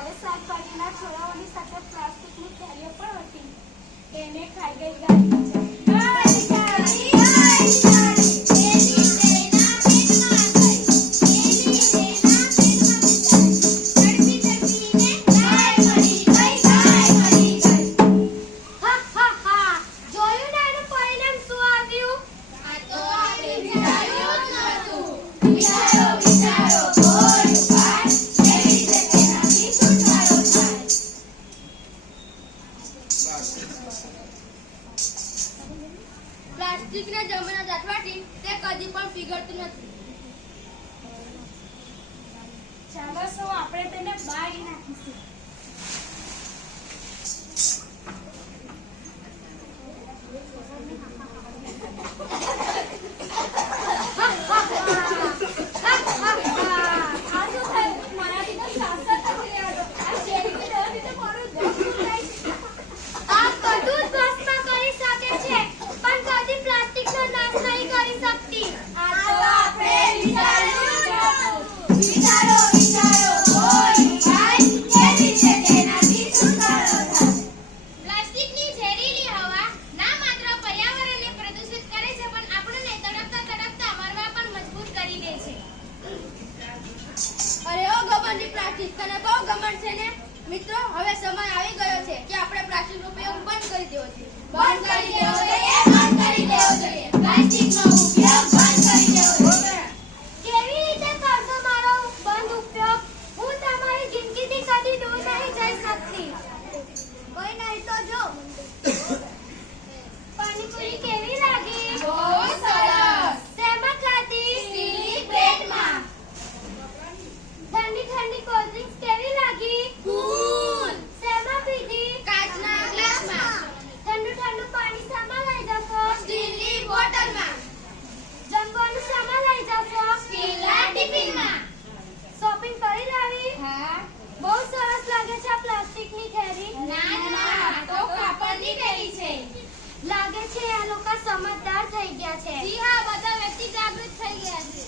હવે શાકભાજીના છોડાઓની સાથે પ્લાસ્ટિકની થેલીઓ પણ હતી. એને ખાઈ ગઈ ગાય. પ્લાસ્ટિકના જમણા દાટવાથી તે કદી પણ પીગળતું નથી. ચાલો સો આપણે તેને બાળી નાખીશું. પ્લાસ્ટિક તને બહુ ગમન છે ને? મિત્રો, હવે સમય આવી ગયો છે કે આપણે પ્લાસ્ટિકનો ઉપયોગ બંધ કરી દેવો જોઈએ. બંધ કરી દેવો જોઈએ, બંધ કરી દેવો જોઈએ. પ્લાસ્ટિકનો ઉપયોગ બંધ કરી દેવો જોઈએ. કેવી રીતે કરશો મારો બંધ ઉપયોગ? હું તમારી જિંદગીથી કદી દૂર નહીં જઈ શકતી. કોઈ નહીં તો જો. પાણીપુરી કેવી લાગી? બહુ સરસ. શેમાં ખાધી? સ્ટીલની પ્લેટમાં. ઠંડી ઠંડી કોલ્ડ ડ્રિંક્સ કેવી લાગી? કૂલ. શેમાં પીધી? કાચના ગ્લાસમાં. ઠંડુ ઠંડુ પાણી શામાં લઈ જશો? સ્ટીલની બોટલમાં. જમવાનું શામાં લઈ જશો? સ્ટીલના ટિફિનમાં. શોપિંગ કરી લાવી? હા. બહુ સરસ લાગે છે આ પ્લાસ્ટિકની થેલી. ના ના, આ તો કાપડની થેલી છે. લાગે છે આ લોકો સમજદાર થઈ ગયા છે. જી હા, બધા વ્યક્તિ જાગૃત થઈ ગયા છે.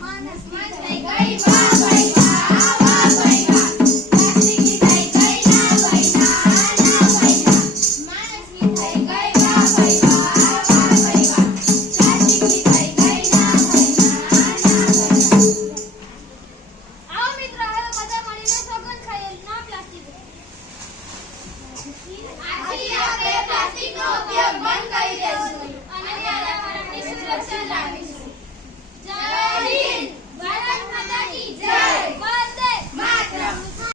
માનસ મન થઈ ગઈ, વાહ ભાઈ વાહ, વાહ ભાઈ વાહ. પ્લાસ્ટિકની થઈ ગઈ, ના ભાઈ ના, ના ભાઈ ના. માણસની થઈ ગઈ, વાહ ભાઈ વાહ, વાહ ભાઈ વાહ. પ્લાસ્ટિકની થઈ ગઈ, ના ભાઈ ના, ના ભાઈ ના. આવો મિત્રો, હવે બધા મળીને સોગંદ ખાઈએ ના પ્લાસ્ટિક. આજથી આપણે પ્લાસ્ટિકનો ઉપયોગ બંધ કરી દઈશું.